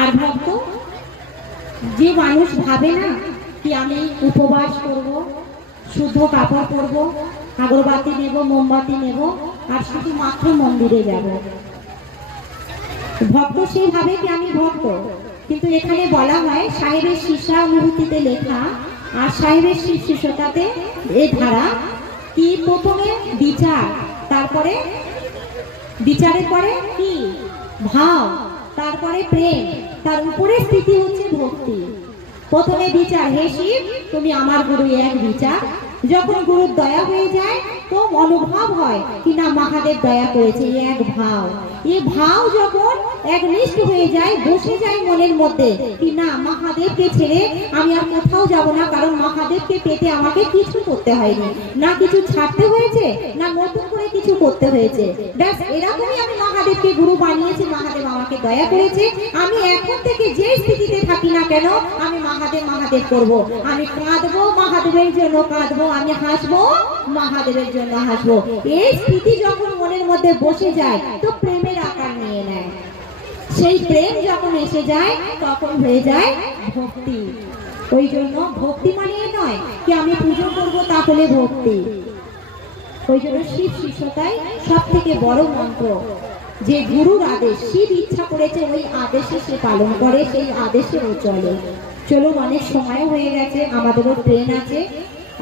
আর ভক্ত যে মানুষ ভাবে না কি আমি উপবাস করব, শুদ্ধ কাপড় পরবো, আগরবাতি নেব, মোমবাতি নেব আর শুধুমাত্র মন্দিরে যাব, ভক্ত সেই ভাবে কি আমি ভক্ত। কিন্তু এখানে বলা হয় সাহেবের শিষ্যা অনুভূতিতে লেখা আর সাহেবের শিষ্যতাতে এই ধারা কি প্রথমে বিচার, তারপরে বিচারের পরে কি ভাব, তারপরে প্রেম, তার উপরে স্থিতি হচ্ছে ভক্তি। প্রথমে বিচার, হে শিব তুমি আমার গুরু, এক বিচার। যখন গুরুর দয়া হয়ে যায় তো অনুভব হয় কি না মহাদেব দয়া করেছে, এক ভাব। এই ভাব যখন একনিষ্ঠ হয়ে যায়, বসে যায় মনের মধ্যে কি না মহাদেবকে ছেড়ে আমি আর কোথাও যাব না, কারণ মহাদেবকে পেতে আমাকে কিছু করতে হয়নি, না কিছু ছাড়তে হয়েছে, না নতুন করে কিছু করতে হয়েছে। ব্যাস এরকমই আমি মহাদেবকে গুরু বানিয়েছি, মহাদেব আমাকে দয়া করেছে। আমি এখন থেকে যে স্থিতিতে থাকি না কেন আমি মহাদেব মহাদেব করব। আমি কাঁদবো মহাদেবের জন্য কাঁদবো, আমি হাসবো মহাদেবের জন্য হাসবো। এই স্থিতি যখন মনের মধ্যে বসে যায় তো প্রেমের আকার নিয়ে নেয়। সেই প্রেম যখন এসে যায় তখন হয়ে যায় ভক্তি। ওই জন্য ভক্তি মানে নয় কি আমি পুজো করবো তাহলে ভক্তি। ওই জন্য শিব শিষ্যতাই সব থেকে বড় মন্ত্র, যে গুরুর আদেশ, শিব ইচ্ছা করেছে ওই আদেশে সে পালন করে, সেই আদেশে ও চলে। চলুন, অনেক সময় হয়ে গেছে, আমাদেরও ট্রেন আছে।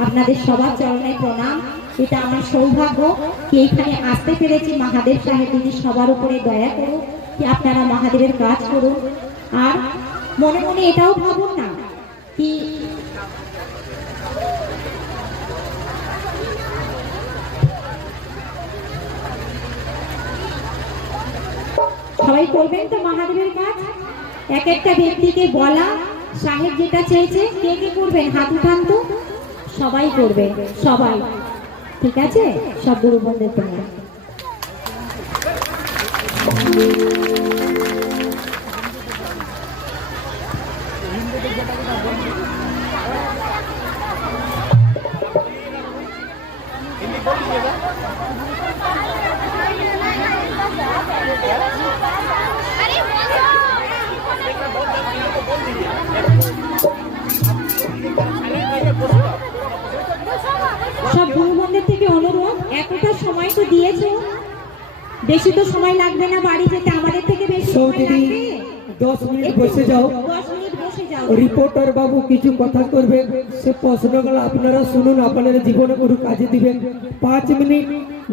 আপনাদের সবার চরণে প্রণাম। এটা আমার সৌভাগ্য কি এখানে আসতে পেরেছি। মহাদেব সাহেব তিনি সবার উপরে দয়া করুন, কি আপনারা মহাদেবের কাজ করুন। আর মনে মনে এটাও ভাবুন না কি সবাই করবেন তো মহাদেবের কাজ। এক একটা ব্যক্তিকে বলা সাহেব যেটা চেয়েছে, কে কে করবেন হাত উঠান তো। সবাই করবে, সবাই, ঠিক আছে? সব গুরু বন্ধের প্রণাম। সব গুরু বন্ধের থেকে অনুরোধ, এতটা সময় তো দিয়েছো, বেশি তো সময় লাগবে না বাড়ি যেতে, আমাদের থেকে বেশি সময় লাগবে। 10 মিনিট বসে যাও। 10 মিনিট বসে যাও। রিপোর্টার বাবু কিছু কথা করবে, সে প্রশ্নগুলো আপনারা শুনুন, আপনারা জীবনে কোনো কাজে দিবেন। 5 মিনিট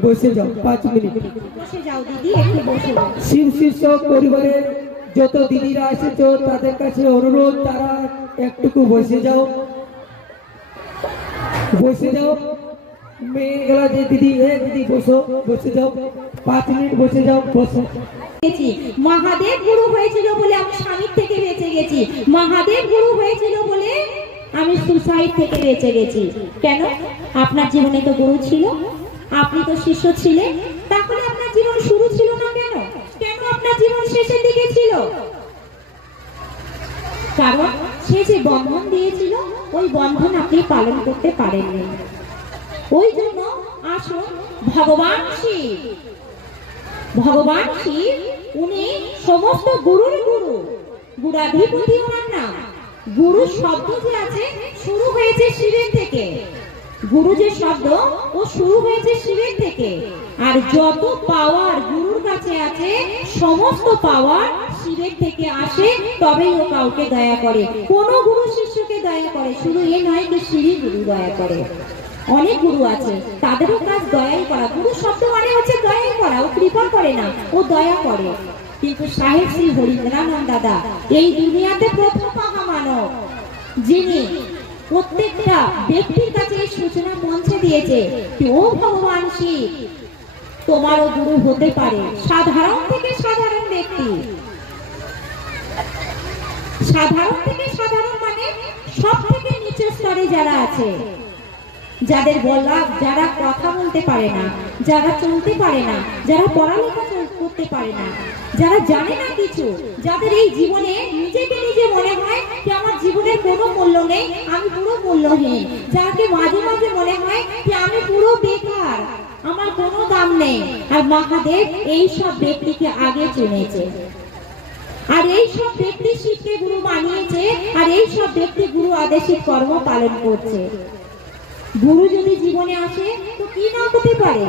বসে যাও, 5 মিনিট বসে যাও দিদি, একটু বসে যাও। শিব শিষ্য পরিবারের যত দিদিরা এসেছো তাদের কাছে অনুরোধ, তারা একটুকু বসে যাও, বসে যাও। মেয়েগুলা যে দিদি, দিদি বসো, বসে যাও, 5 মিনিট বসে যাও, বসো। মহাদেব গুরু হয়েছিল বলে আমি স্বামীর থেকে বেঁচে গেছি, মহাদেব গুরু হয়েছিল বলে আমি সুসাইড থেকে বেঁচে গেছি। কেন? আপনার জীবনে তো গুরু ছিল, আপনি তো শিষ্য ছিলেন, তাহলে আপনার জীবন শুরু ছিল না কেন? কেন আপনার জীবন শেষের দিকে ছিল? কারণ সে যে বন্ধন দিয়েছিল ওই বন্ধন আপনি পালন করতে পারেননি। ওই জন্য আসুন, ভগবান শিব, ভগবান শিব উনি সমস্ত গুরুর গুরু, গুরাধিপতি ওনার নাম। গুরু শব্দ যে আছে শুরু হয়েছে শিবের থেকে, গুরু যে শব্দ ও শুরু হয়েছে শিবের থেকে। আর যত পাওয়ার গুরুর কাছে আছে সমস্ত পাওয়ার শিবের থেকে আসে, তবেই ও কাউকে দয়া করে। কোন গুরু শিষ্যকে দয়া করে, শুধু এ নয় যে শিবই গুরু দয়া করে। অনেক গুরু আছে, তাদেরও কাজ দয়াই করা। গুরু শব্দ মানে হচ্ছে দয়াই করা, ও কৃপা করে না, ও দয়া করে। কিন্তু সাহেব শ্রী হরিন্দ্রানন্দ দাদা এই দুনিয়াতে প্রথম মহামানব, যিনি প্রত্যেকটা ব্যক্তির কাছে এই সূচনা পৌঁছে দিয়েছে কি ও ভগবান শিব তোমারও গুরু হতে পারে। সাধারণ থেকে সাধারণ ব্যক্তি, সাধারণ থেকে সাধারণ মানে সব থেকে নিচের স্তরে যারা আছে, যাদের বলা, যারা কথা বলতে পারে না, যারা চলতে পারে না, যারা পড়ালেখা করতে পারে না, যারা জানে না কিছু, যাদের এই জীবনে নিজেকে নিজে মনে হয় যে আমার জীবনের কোনো মূল্য নেই, আমি পুরো মূল্যহীন, যাকে মাঝে মাঝে মনে হয় যে আমি পুরো বেকার, আমার কোনো দাম নেই। আর মহাদেব এই সব ব্যক্তিকে আগে চুনেছে। আর এই সব ব্যক্তি শিবকে গুরু মানিয়েছে, আর এই সব ব্যক্তি গুরু আদেশিত কর্ম পালন করছে। গুরু যদি জীবনে আসে তো কি না হতে পারে,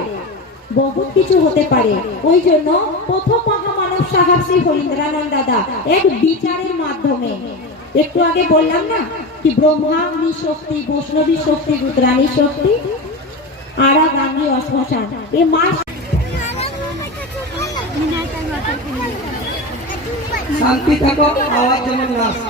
বহুত কিছু হতে পারে। ওই জন্য প্রথম মহামানব সাহেব শ্রী হরিন্দ্রানন্দ দাদা এক বিচারের মাধ্যমে, একটু আগে বললাম না কি ব্রহ্মাগ্নি শক্তি, বৈষ্ণবী শক্তি, রুদ্রাণী শক্তি, আরা গাঙ্গী অশ্মশান, এ মাস শান্তি থাকো, আওয়াজ যেমন না আসে।